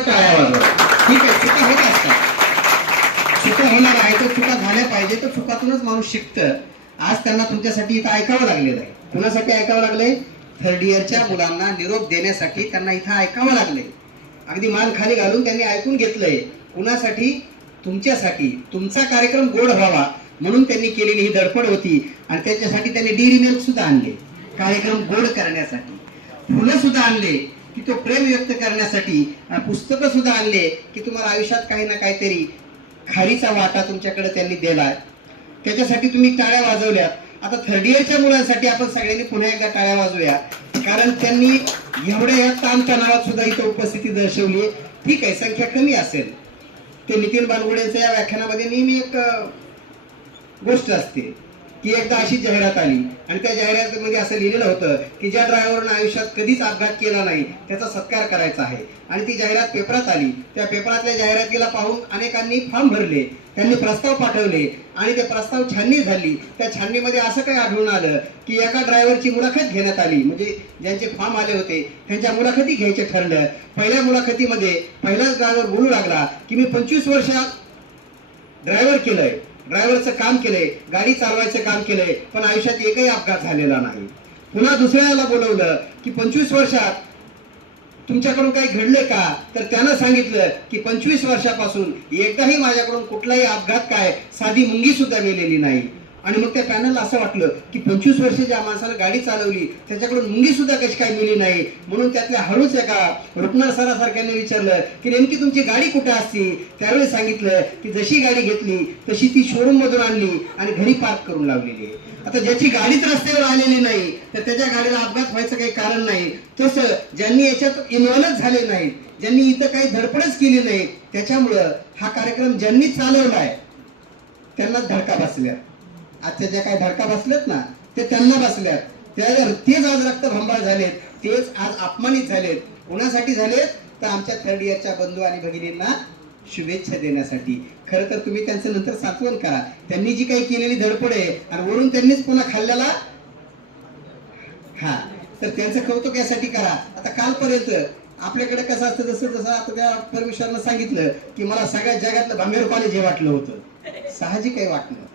टाळ्या वाजवा. ठीक आहे, चुका होत असतात, चुका होणार आहे, तर चुका झाल्या पाहिजे, तर चुकातूनच माणूस शिकतं. आज त्यांना तुमच्यासाठी इथं ऐकावं लागलेलं आहे. कुणासाठी ऐकावं लागलंय? थर्ड इयरच्या मुलांना निरोप देण्यासाठी त्यांना इथं ऐकावं लागलंय. अगदी मान खाली घालून त्यांनी ऐकून घेतलंय. कुणासाठी? तुमच्यासाठी. तुमचा कार्यक्रम गोड व्हावा म्हणून त्यांनी केलेली ही धडपड होती. आणि त्याच्यासाठी त्यांनी डेअरी मिल्क सुद्धा आणले कार्यक्रम गोड करण्यासाठी, फुलं सुद्धा आणले की तो प्रेम व्यक्त करण्यासाठी, पुस्तकं सुद्धा आणले की तुम्हाला आयुष्यात काही ना काहीतरी खारीचा वाटा तुमच्याकडे त्यांनी दिलाय. त्याच्यासाठी तुम्ही टाळ्या वाजवल्यात. आता थर्ड इयरच्या मुलांसाठी आपण सगळ्यांनी पुन्हा एकदा टाळ्या वाजवूया, कारण त्यांनी एवढ्या या ताणतणावात सुद्धा इथं उपस्थिती दर्शवली. ठीक आहे, संख्या कमी असेल. ते नितीन बानगुडेंच्या या व्याख्यानामध्ये नेहमी एक गोष्ट असते की एकदा अशी जाहिरात आली आणि त्या जाहिरातीमध्ये असं लिहिलेलं होतं की ज्या ड्रायव्हरनं आयुष्यात कधीच अपघात केला नाही त्याचा सत्कार करायचा आहे. आणि ती जाहिरात पेपरात आली. त्या पेपरातल्या जाहिरातीला पाहून अनेकांनी फॉर्म भरले, त्यांनी प्रस्ताव पाठवले आणि ते प्रस्ताव छाननी झाली. त्या छाननीमध्ये असं काही आढळून आलं की एका ड्रायव्हरची मुलाखत घेण्यात आली, म्हणजे ज्यांचे फॉर्म आले होते त्यांच्या मुलाखती घ्यायचे ठरलं. पहिल्या मुलाखतीमध्ये पहिलाच ड्रायव्हर बोलू लागला की मी 25 वर्ष ड्रायव्हर केलंय, ड्रायव्हरचं काम केलंय, गाडी चालवायचं काम केलंय, पण आयुष्यात एकही अपघात झालेला नाही. पुन्हा दुसऱ्याला बोलवलं की 25 वर्षात तुमच्याकडून काही घडले का? तर त्यानं सांगितलं की 25 वर्षापासून एकदाही माझ्याकडून कुठलाही अपघात काय, साधी मुंगी सुद्धा मेलेली नाही. आणि मग त्या पॅनलला असं वाटलं की 25 वर्ष ज्या माणसानं गाडी चालवली त्याच्याकडून मुंगी सुद्धा कशी काय मिली नाही. म्हणून त्यातल्या हळूच एका रुपनर सरासारख्याने विचारलं की नेमकी तुमची गाडी कुठे असती? त्यावेळी सांगितलं की जशी गाडी घेतली तशी ती शोरूम मधून आणली आणि घरी पार्क करून लावलेली आहे. आता ज्याची गाडीच रस्त्यावर आलेली नाही तर त्याच्या गाडीला अपघात व्हायचं काही कारण नाही. तसं ज्यांनी याच्यात इन्व्हॉल्व झाले नाहीत, ज्यांनी इथं काही धडपडच केली नाही, त्याच्यामुळं हा कार्यक्रम ज्यांनी चालवलाय त्यांना धडका बसल्या. आजच्या ज्या काही धडका बसलेत ना ते त्यांना बसल्यात. तेच आज रक्तभंबाळ झालेत, तेच आज अपमानित झालेत. कोणासाठी झालेत? तर आमच्या थर्ड इयरच्या बंधू आणि भगिनींना शुभेच्छा देण्यासाठी. खरं तर तुम्ही त्यांचं नंतर सांत्वन करा. त्यांनी जी काही केलेली धडपड आहे आणि वरून त्यांनीच पुन्हा खाल्ल्याला, हा, तर त्यांचं कौतुक यासाठी करा. आता कालपर्यंत आपल्याकडे कसं असतं, जसं आता त्या परमेश्वरनं सांगितलं की मला सगळ्यात जगातलं भंगार कॉलेज हे वाटलं होतं. साहजिक आहे वाटणं,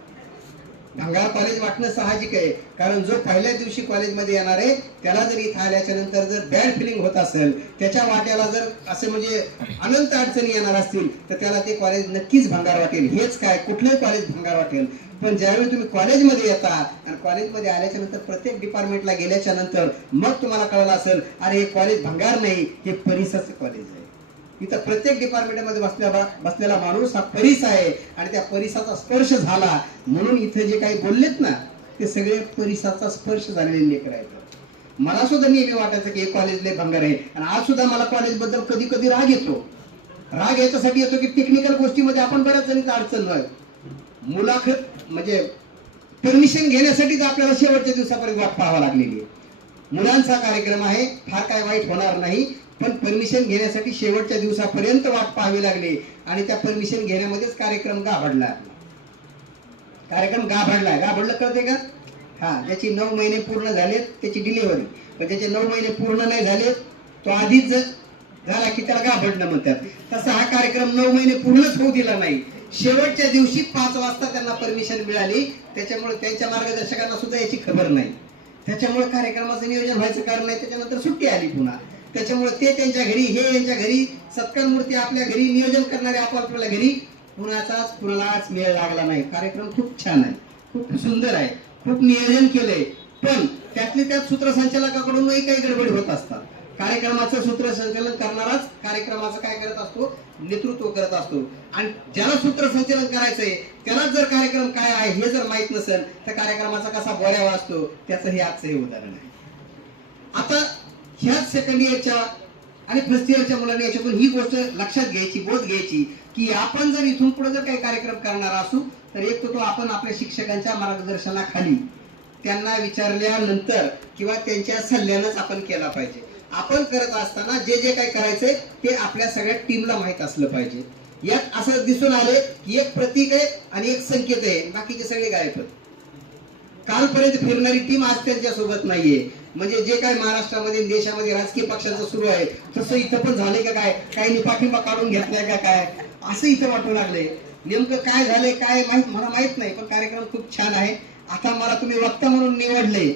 भंगार कॉलेज वाटणं साहजिक आहे. कारण जो पहिल्या दिवशी कॉलेजमध्ये येणार आहे त्याला जर इथं आल्याच्या नंतर जर बॅड फिलिंग होत असेल, त्याच्या वाट्याला जर असे म्हणजे अनंत अडचणी येणार असतील तर त्याला ते कॉलेज नक्कीच भंगार वाटेल. हेच काय, कुठलंही कॉलेज भंगार वाटेल. पण ज्यावेळी तुम्ही कॉलेजमध्ये येता आणि कॉलेजमध्ये आल्याच्या नंतर प्रत्येक डिपार्टमेंटला गेल्याच्या नंतर मग तुम्हाला कळलं असेल अरे हे कॉलेज भंगार नाही, हे परिसाचं कॉलेज आहे. इथं प्रत्येक डिपार्टमेंटमध्ये बसलेला माणूस हा परीस आहे आणि त्या परिसाचा स्पर्श झाला म्हणून इथे जे काही बोललेत ना ते सगळे परिसाचा स्पर्श झालेले लेकर आहेत. मला सुद्धा नेहमी वाटायचं की हे कॉलेज लय भंगार आहे. आणि आज सुद्धा मला कॉलेज बद्दल कधी कधी राग येतो. राग याच्यासाठी येतो की टेक्निकल गोष्टीमध्ये आपण बऱ्याच जणीच अडचण नाही. मुलाखत म्हणजे परमिशन घेण्यासाठीच आपल्याला शेवटच्या दिवसापर्यंत वाट पाहावं लागलेली आहे. मुलांचा कार्यक्रम आहे, फार काय वाईट होणार नाही, पण परमिशन घेण्यासाठी शेवटच्या दिवसापर्यंत वाट पाहावी लागली. आणि त्या परमिशन घेण्यामध्येच कार्यक्रम गाभडला. कार्यक्रम गाभडलं कळते का? हा, ज्याची 9 महिने पूर्ण झालेत त्याची डिलिव्हरी, पण त्याचे 9 महिने पूर्ण नाही झाले तो आधीच झाला की त्याला गाभडणं म्हणतात. तसा हा कार्यक्रम 9 महिने पूर्णच होऊ दिला नाही. शेवटच्या दिवशी 5 वाजता त्यांना परमिशन मिळाली. त्याच्यामुळे त्यांच्या मार्गदर्शकांना सुद्धा याची खबर नाही. त्याच्यामुळे कार्यक्रमाचं नियोजन व्हायचं कारण नाही. त्याच्यानंतर सुट्टी आली पुन्हा. त्याच्यामुळे ते त्यांच्या घरी, हे यांच्या घरी, सत्कार मूर्ती आपल्या घरी, नियोजन करणारे आपापल्या घरी, कुणालाच मेळ लागला नाही. कार्यक्रम खूप छान आहे, खूप सुंदर आहे, खूप नियोजन केलंय. पण त्यात सूत्रसंचालकाकडूनही काही गडबडी होत असतात. कार्यक्रमाचं सूत्रसंचालन करणाराच कार्यक्रमाचं काय करत असतो, नेतृत्व करत असतो. आणि ज्याला सूत्रसंचालन करायचंय त्यालाच जर कार्यक्रम काय आहे हे जर माहित नसेल तर कार्यक्रमाचा कसा बोऱ्यावा असतो त्याचं हे आजचं हे उदाहरण आहे. आता ह्याच सेकंड इयरच्या आणि फर्स्ट इयरच्या मुलांनी याच्यातून ही गोष्ट लक्षात घ्यायची, बोध घ्यायची की आपण जर इथून पुढे जर काही कार्यक्रम करणार असू तर एक तो आपण आपल्या शिक्षकांच्या मार्गदर्शनाखाली त्यांना विचारल्यानंतर किंवा त्यांच्या सल्ल्यानंच आपण केला पाहिजे. आपण करत असताना जे जे काही करायचंय ते आपल्या सगळ्या टीमला माहित असलं पाहिजे. यात असं दिसून आले की एक प्रतीक आहे आणि एक संकेत आहे, बाकीचे सगळे गायब आहेत. कालपर्यंत फिरणारी टीम आज त्यांच्या सोबत नाहीये. म्हणजे जे काय महाराष्ट्रामध्ये देशामध्ये राजकीय पक्षांचं सुरू आहे तसं इथं पण झालंय का काय, काही पाठिंबा काढून घेतलाय का काय, असं इथं वाटू लागलंय. नेमकं काय झालंय काय मला माहित नाही, पण कार्यक्रम खूप छान आहे. आता मला तुम्ही वक्ता म्हणून निवडले.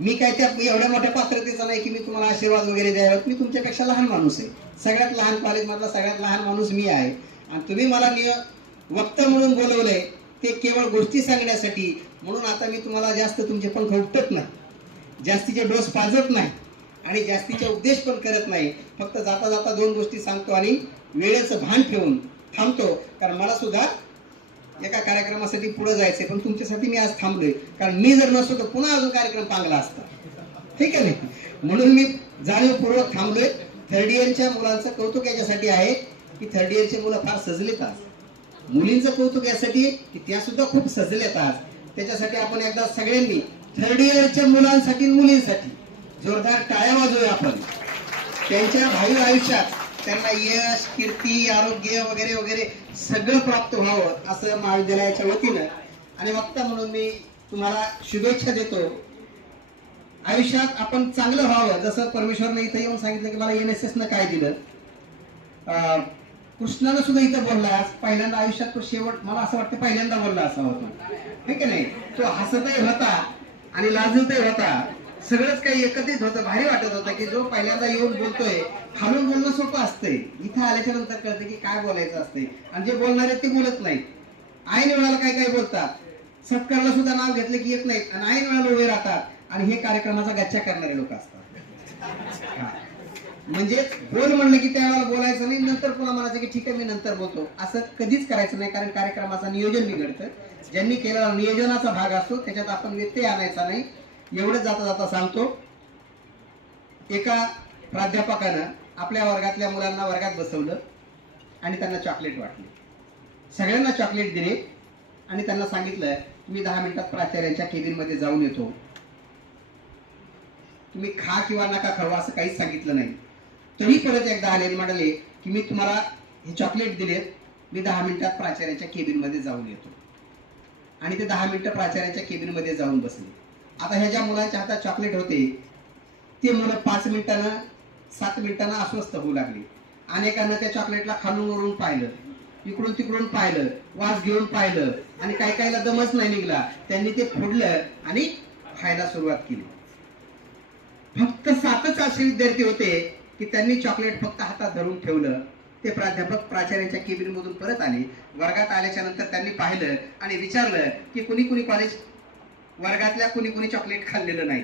मी काय त्या एवढ्या मोठ्या पात्रतेचा नाही की मी तुम्हाला आशीर्वाद वगैरे द्यावा. मी तुमच्यापेक्षा लहान माणूस आहे. सगळ्यात लहान कॉलेज मधला सगळ्यात लहान माणूस मी आहे. आणि तुम्ही मला वक्ता म्हणून बोलवलंय ते केवळ गोष्टी सांगण्यासाठी. म्हणून आता मी तुम्हाला जास्त तुमचे पंख उपटत नाही, जास्तीचे डोस पाजत नाही आणि जास्तीचे उपदेश पण करत नाही. फक्त जाता जाता दोन गोष्टी सांगतो आणि वेळेचं भान ठेवून थांबतो. कारण मला सुद्धा एका कार्यक्रमासाठी पुढे जायचंय, पण तुमच्यासाठी मी आज थांबलोय. कारण मी जर नसतो तर पुन्हा अजून कार्यक्रम चांगला असता. ठीक आहे नाही, म्हणून मी जाणीवपूर्वक थांबलोय. थर्ड इयरच्या मुलांचं कौतुक याच्यासाठी आहे की थर्ड इयरचे मुलं फार सजलेत आज. मुलींचं कौतुक यासाठी की त्या सुद्धा खूप सजलेत आज. त्याच्यासाठी आपण एकदा सगळ्यांनी थर्ड इयरच्या मुलांसाठी मुलींसाठी जोरदार टाळ्या वाजवूया आपण. त्यांच्या भावी आयुष्यात त्यांना यश, कीर्ती, आरोग्य वगैरे वगैरे सगळं प्राप्त व्हावं असं महाविद्यालयाच्या वतीनं आणि वक्ता म्हणून मी तुम्हाला शुभेच्छा देतो. आयुष्यात आपण चांगलं व्हावं. जसं परमेश्वरने इथं येऊन सांगितलं की मला NSS न काय दिलं, कृष्णानं सुद्धा इथं बोलला. पहिल्यांदा आयुष्यात तो शेवट मला असं वाटतं पहिल्यांदा बोलला असा होता. ठीक आहे नाही, तो हसतही होता आणि लाजतही होता. सगळंच काही एकत्रित होतं. भारी वाटत होतं की जो पहिल्यांदा येऊन बोलतोय. खालून बोलणं सोपं असतंय, इथं आल्याच्या नंतर कळतं की काय बोलायचं असतंय. आणि जे बोलणारे ते बोलत नाहीत. ऐन वेळाला काय काय बोलतात. सत्कारला सुद्धा नाव घेतलं की येत नाहीत आणि ऐन वेळाला उभे राहतात. आणि हे कार्यक्रमाचा गच्चा करणारे लोक असतात. म्हणजे बोल म्हणलं की त्यावेळेला बोलायचं नाही, नंतर पुन्हा म्हणायचं की ठीक आहे मी नंतर बोलतो. असं कधीच करायचं नाही. कारण कार्यक्रमाचं नियोजन बिघडतं. ज्यांनी केलेला नियोजनाचा भाग असतो त्याच्यात आपण व्यत्यय आणायचा नाही. एवढंच जाता जाता सांगतो. एका प्राध्यापकानं आपल्या वर्गातल्या मुलांना वर्गात बसवलं आणि त्यांना चॉकलेट वाटले. सगळ्यांना चॉकलेट दिले आणि त्यांना सांगितलं मी 10 मिनिटात प्राचार्यांच्या केबिन मध्ये जाऊन येतो. तुम्ही खा किंवा नका खाऊ असं काहीच सांगितलं नाही. तरी परत एकदा आले म्हणाले की मी तुम्हाला हे चॉकलेट दिलेत, मी 10 मिनिटात प्राचार्यांच्या केबिन मध्ये जाऊन येतो. आणि ते 10 मिनिटं प्राचार्यांच्या केबिन मध्ये जाऊन बसले. आता ह्या ज्या मुलांच्या हातात चॉकलेट होते ते मुलं 5 मिनिटांना 7 मिनिटांना अस्वस्थ होऊ लागली. अनेकांना त्या चॉकलेटला खालून वरून पाहिलं, इकडून तिकडून पाहिलं, वास घेऊन पाहिलं आणि काही काहीला दमच नाही निघला. त्यांनी ते फोडलं आणि खायला सुरुवात केली. फक्त 7च असे विद्यार्थी होते की त्यांनी चॉकलेट फक्त हातात धरून ठेवलं. ते प्राध्यापक प्राचार्यांच्या केबिन मधून परत आले. वर्गात आल्याच्या नंतर त्यांनी पाहिलं आणि विचारलं की कुणी कुणी कॉलेज वर्गातल्या कुणी कुणी चॉकलेट खाल्लेलं नाही.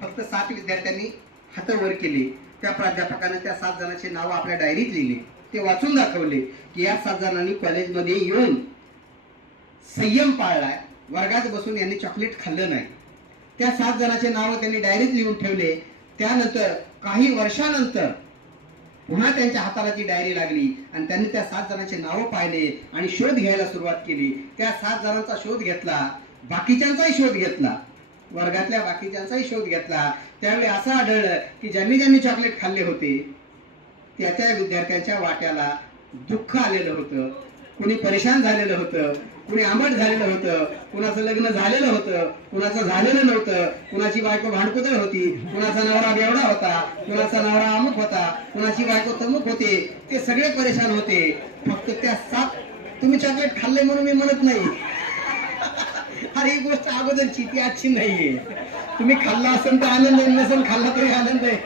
फक्त 7 विद्यार्थ्यांनी हात वर केले. त्या प्राध्यापकाने त्या 7 जणांची नाव आपल्या डायरीत लिहिली. ते वाचून दाखवले की या 7 जणांनी कॉलेजमध्ये येऊन संयम पाळलाय. वर्गात बसून यांनी चॉकलेट खाल्लं नाही. त्या 7 जणांचे नाव त्यांनी डायरीत लिहून ठेवले. त्यानंतर काही वर्षानंतर पुन्हा त्यांच्या हाताला ती डायरी लागली आणि त्यांनी त्या 7 जणांचे नाव पाहिले आणि शोध घ्यायला सुरुवात केली. त्या 7 जणांचा शोध घेतला, बाकीच्यांचाही शोध घेतला, वर्गातल्या बाकीच्यांचाही शोध घेतला. त्यावेळी असं आढळलं की ज्यांनी ज्यांनी चॉकलेट खाल्ले होते त्या त्या विद्यार्थ्यांच्या वाट्याला दुःख आलेलं होतं. कुणी परेशान झालेलं होतं, कुणी आंबट झालेलं होतं, कुणाचं लग्न झालेलं होतं, कुणाचं झालेलं नव्हतं, कुणाची बायको भांडकुदळ होती, कुणाचा नवरा बेवडा होता, कुणाचा नवरा अमुक होता, कुणाची बायको तमुक होते. ते सगळे परेशान होते. फक्त त्या 7 तुम्ही चॉकलेट खाल्ले म्हणून मी म्हणत नाही. अरे ही गोष्ट अगोदरची, ती आजची नाहीये. तुम्ही खाल्ला असेल तर आनंद आहे, नसेल खाल्ला तरी आनंद आहे.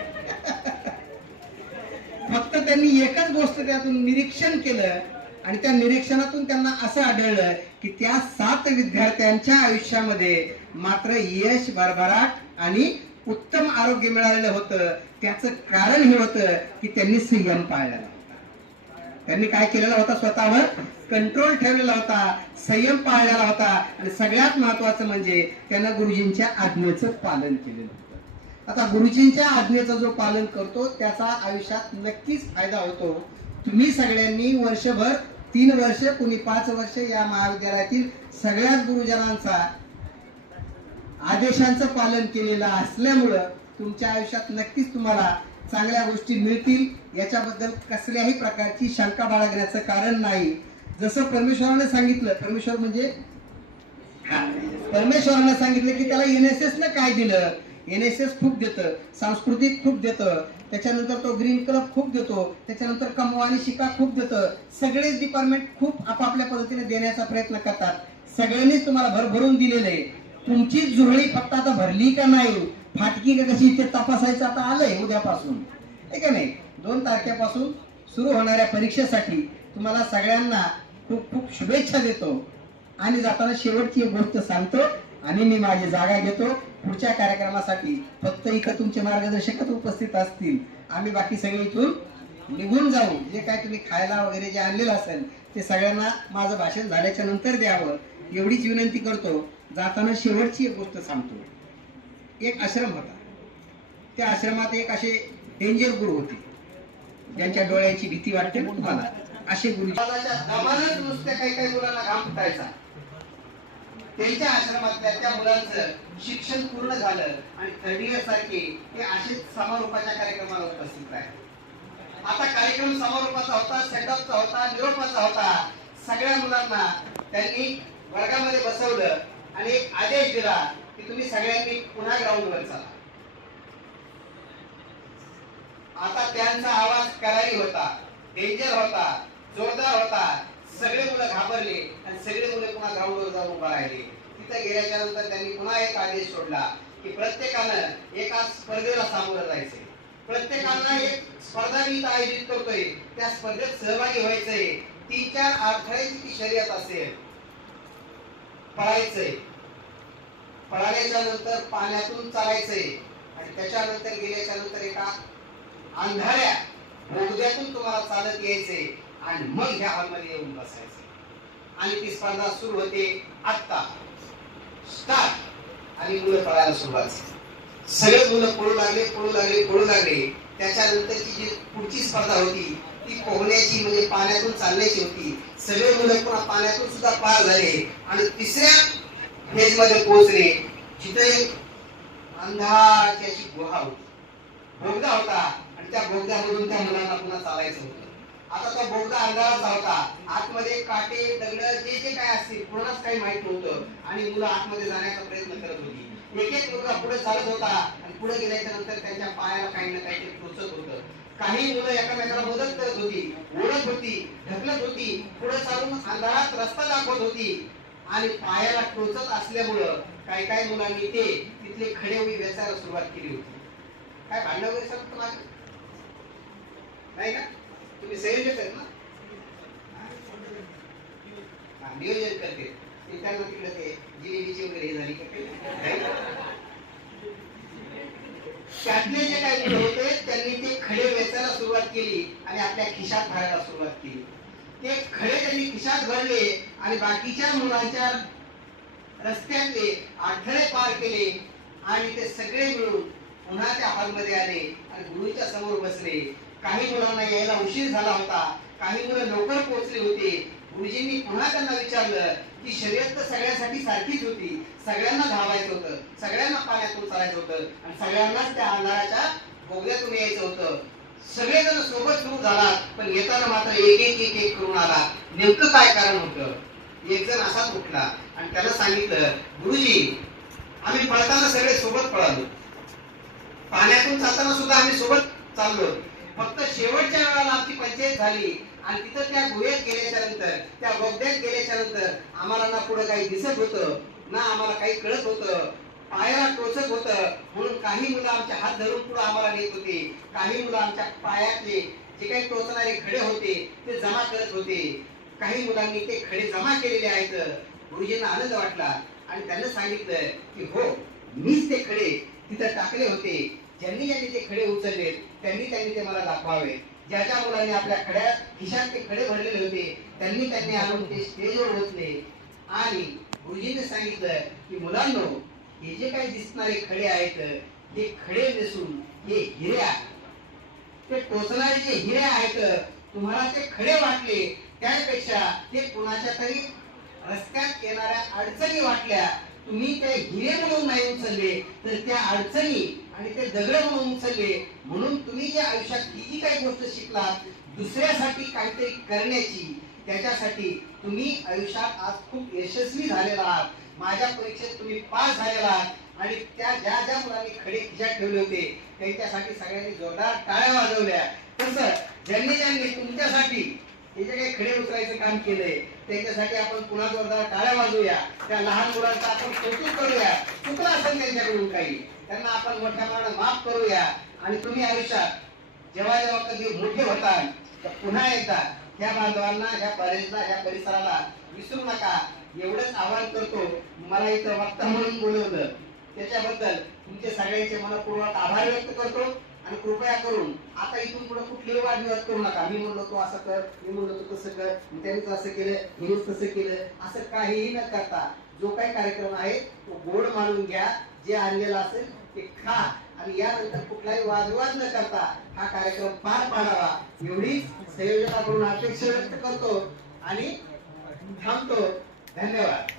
फक्त त्यांनी एकच गोष्ट त्यातून निरीक्षण केलं आणि त्या निरीक्षणातून त्यांना असं आढळलं की त्या 7 विद्यार्थ्यांच्या आयुष्यामध्ये मात्र यश, भरभराट आणि उत्तम आरोग्य मिळालेलं होतं. त्याचं कारण हे होतं की त्यांनी संयम पाळलेला होता. त्यांनी काय केलेला होता, स्वतःवर कंट्रोल ठेवलेला होता, संयम पाळलेला होता आणि सगळ्यात महत्वाचं म्हणजे त्यांना गुरुजींच्या आज्ञेचं पालन केलेलं होतं. आता गुरुजींच्या आज्ञेचं जो पालन करतो त्याचा आयुष्यात नक्कीच फायदा होतो. तुम्ही सगळ्यांनी वर्षभर 3 वर्ष, कुणी 5 वर्ष या महाविद्यालयातील सगळ्याच गुरुजनांचा आदेशांचं पालन केलेलं असल्यामुळं तुमच्या आयुष्यात नक्कीच तुम्हाला चांगल्या गोष्टी मिळतील. याच्याबद्दल कसल्याही प्रकारची शंका बाळगण्याचं कारण नाही. जसं परमेश्वराने सांगितलं, परमेश्वराने सांगितलं की त्याला NSS न काय दिलं. NSS खूप देतं, सांस्कृतिक खूप देतं, त्याच्यानंतर तो ग्रीन क्लब खूप देतो, त्याच्यानंतर कमवा आणि शिका खूप देतं. सगळेच डिपार्टमेंट खूप आपापल्या पद्धतीने देण्याचा प्रयत्न करतात. सगळ्यांनीच तुम्हाला भरभरून दिलेलं आहे. तुमची जुळणी फक्त आता भरली का नाही, फाटकी का कशी ते तपासायचं आता आलंय उद्यापासून, आहे का नाही. 2 तारखेपासून सुरू होणाऱ्या परीक्षेसाठी तुम्हाला सगळ्यांना खूप खूप शुभेच्छा देतो. आणि जाताना शेवटची एक गोष्ट सांगतो आणि मी माझी जागा घेतो. पुढच्या कार्यक्रमासाठी फक्त इथं तुमचे मार्गदर्शकच उपस्थित असतील, आम्ही बाकी सगळे इथून निघून जाऊ. जे काय तुम्ही खायला वगैरे जे आणलेलं असेल ते सगळ्यांना माझं भाषण झाल्याच्या नंतर द्यावं एवढीच विनंती करतो. जाताना शेवटची एक गोष्ट सांगतो. एक आश्रम होता, त्या आश्रमात एक असे डेंजर गुरु होते, ज्यांच्या डोळ्याची भीती वाटते ना तुम्हाला, असे गुरु दमानच नुसत्या काही काही मुलांना घाम फुटायचा. त्यांच्या आश्रमातल्या त्या मुलांचं शिक्षण पूर्ण झालं आणि 3rd इयर सारखे ते असेच समारोपाच्या कार्यक्रमाला उपस्थित आहे. आता कार्यक्रम समारोपाचा होता, सेटअपचा होता, निरोपाचा होता. सगळ्या मुलांना त्यांनी वर्गामध्ये बसवलं आणि एक आदेश दिला की तुम्ही सगळ्यांनी पुन्हा ग्राउंडवर चला. आता त्यांचा आवाज करारी होता, डेंजर होता, जोरदार होता. सगळे मुलं घाबरले आणि सगळे मुलं पुन्हा ग्राउंडवर जाऊन उभा राहिले. तिथे गेल्याच्या नंतर त्यांनी पुन्हा एक आदेश सोडला की प्रत्येकानं एका स्पर्धेला सामोरं जायचंय. प्रत्येकानं एक स्पर्धा मी आयोजित करतोय, त्या स्पर्धेत सहभागी व्हायचंय. 3-4 अडथळ्याची ती शर्यत असेल. पळायचंय, पळाल्याच्या नंतर पाण्यातून चालायचंय आणि त्याच्यानंतर गेल्याच्या नंतर एका अंधाऱ्या बोगद्यातून तुम्हाला चालत यायचंय आणि मग ह्या हॉलमध्ये येऊन बसायचं. आणि ती स्पर्धा सुरू होते आत्ता. स्टार्ट. आणि मुलं पळायला सुरुवात. सगळे मुलं पळू लागले. त्याच्यानंतरची जी पुढची स्पर्धा होती ती पोहण्याची, म्हणजे पाण्यातून चालण्याची होती. सगळे मुलं पुन्हा पाण्यातून सुद्धा पार झाले आणि 3ऱ्या फेज मध्ये पोहोचले, जिथे अंधाराची अशी गुहा होती, बोगदा होता आणि त्या बोगद्यामधून त्या मुलांना पुन्हा चालायचं होतं. आता तो बोगदा अंधाराचा होता, आतमध्ये काटे दगड जे जे काय असतील कोणालाच काही माहित नव्हतं आणि मुलं आतमध्ये जाण्याचा प्रयत्न करत होती. एक मुलगा पुढे चालत होता आणि पुढे गेल्याच्या नंतर त्यांच्या पायाला काही ना काहीतरी टोचत होतं. काही मुलं एकामेकाला मदत करत होती, ओढत होती, ढकलत होती, पुढे चालून अंधारात रस्ता दाखवत होती. आणि पायाला टोचत असल्यामुळं काही काही मुलांनी ते तिथले खडे उभी वेचायला सुरुवात केली होती. काय भांडण वगैरे सांगतो माझं नाही ना, तुम्ही संयोजक आहेत ना, नियोजन करते त्यांना तिकडे ते जिलेबीची वगैरे झाली त्यातले जे काही मुलं होते त्यांनी ते खडे वेचायला सुरुवात केली आणि आपल्या खिशात भरायला सुरुवात केली. ते खडे त्यांनी खिशात भरले आणि बाकीच्या मुलांच्या रस्त्यातले अडथळे पार केले आणि ते सगळे मिळून पुन्हा त्या हॉलमध्ये आले आणि गुरुच्या समोर बसले. काही मुलांना यायला उशीर झाला होता, काही मुलं लवकर पोहोचले होते. गुरुजींनी पुन्हा त्यांना विचारलं की शर्यत तर सगळ्यांसाठी सारखीच होती, सगळ्यांना धावायचं होतं, सगळ्यांना पाण्यातून चालायचं होतं आणि सगळ्यांनाच त्या अंधाराच्या बोगद्यातून यायचं होतं. सगळेजण सोबत सुरू झाला, पण येताना मात्र एक करून आला. नेमकं काय कारण होतं? एक जण असाच उठला आणि त्याला सांगितलं, गुरुजी आम्ही पळताना सगळे सोबत पळालो, पाण्यातून जाताना सुद्धा आम्ही सोबत चाललो, फक्त शेवटच्या वेळेला आमची पंचायत झाली आणि तिथं त्या गुहेत गेल्याच्या नंतर, त्या बोगद्यात गेल्याच्या नंतर आम्हाला ना पुढे काही दिसत होतं ना आम्हाला काही कळत होतं, पायाला टोचत होतं. म्हणून काही मुलं आमच्या हात धरून पुढे आम्हाला नेत होते, काही मुलं आमच्या पायातले जे काही टोचणारे खडे होते ते जमा करत होते. काही मुलांनी ते खडे जमा केलेले आहेत. गुरुजींना आनंद वाटला आणि त्यांना सांगितलं की हो, मीच ते खडे तिथं टाकले होते. ज्यांनी ज्यांनी ते खडे उचलले त्यांनी ते मला दाखवावे. ज्या ज्या मुलांनी आपल्या खड्यात खिशात ते खडे भरलेले होते त्यांनी आणून ते स्टेजवर बसले आणि गुरुजींनी सांगितलं की मुलांनो, हे जे काही दिसणारे खडे आहेत हे खडे नसून हे हिरे आहेत. ते टोचणारे जे हिरे आहेत, तुम्हाला ते खडे वाटले त्यापेक्षा ते कुणाच्या तरी रस्त्यात येणाऱ्या अडचणी वाटल्या. तुम्ही ते हिरे म्हणून नाही उचलले तर त्या अडचणी आणि ते दगड म्हणून उचलले. म्हणून तुम्ही जे आयुष्यात ही जी काही गोष्ट शिकलात दुसऱ्यासाठी काहीतरी करण्याची, त्याच्यासाठी तुम्ही आयुष्यात आज खूप यशस्वी झालेला आहात. माझ्या परीक्षेत तुम्ही पास झालेला आहात. आणि त्या ज्या ज्या मुलांनी खडे खिशात ठेवले होते त्यांच्यासाठी सगळ्यांनी जोरदार टाळ्या वाजवल्या. तसं ज्यांनी ज्यांनी तुमच्यासाठी हे जे काही खडे उचलायचं काम केलंय त्यांच्यासाठी आपण पुन्हा जोरदार टाळ्या वाजवूया. त्या लहान मुलांचं आपण कौतुक करूया. चुकलं असेल त्यांच्याकडून काही त्यांना आपण मोठ्या मनानं माफ करूया. आणि तुम्ही आयुष्यात जेव्हा जेव्हा कधी मोठे होताल तर पुन्हा एकदा ह्या बांधवांना, ह्या कॉलेजला, ह्या परिसराला विसरू नका एवढंच आवाहन करतो. मला इथं वक्ता म्हणून बोलवलं त्याच्याबद्दल तुमचे सगळ्यांचे मनपूर्वक आभार व्यक्त करतो. आणि कृपया करून आता इथून पुढे कुठलेही वादविवाद करू नका. मी म्हणलो तो असं कर, मी म्हणलो तो तसं कर, त्यांनीच असं केलं, हिनेच तसं केलं, असं काहीही न करता जो काही कार्यक्रम आहे तो गोड मानून घ्या. जे आणलेलं असेल ते खा आणि यानंतर कुठलाही वादविवाद न करता हा कार्यक्रम पार पाडावा एवढी संयोजकाकडून अपेक्षा व्यक्त करतो आणि थांबतो. धन्यवाद.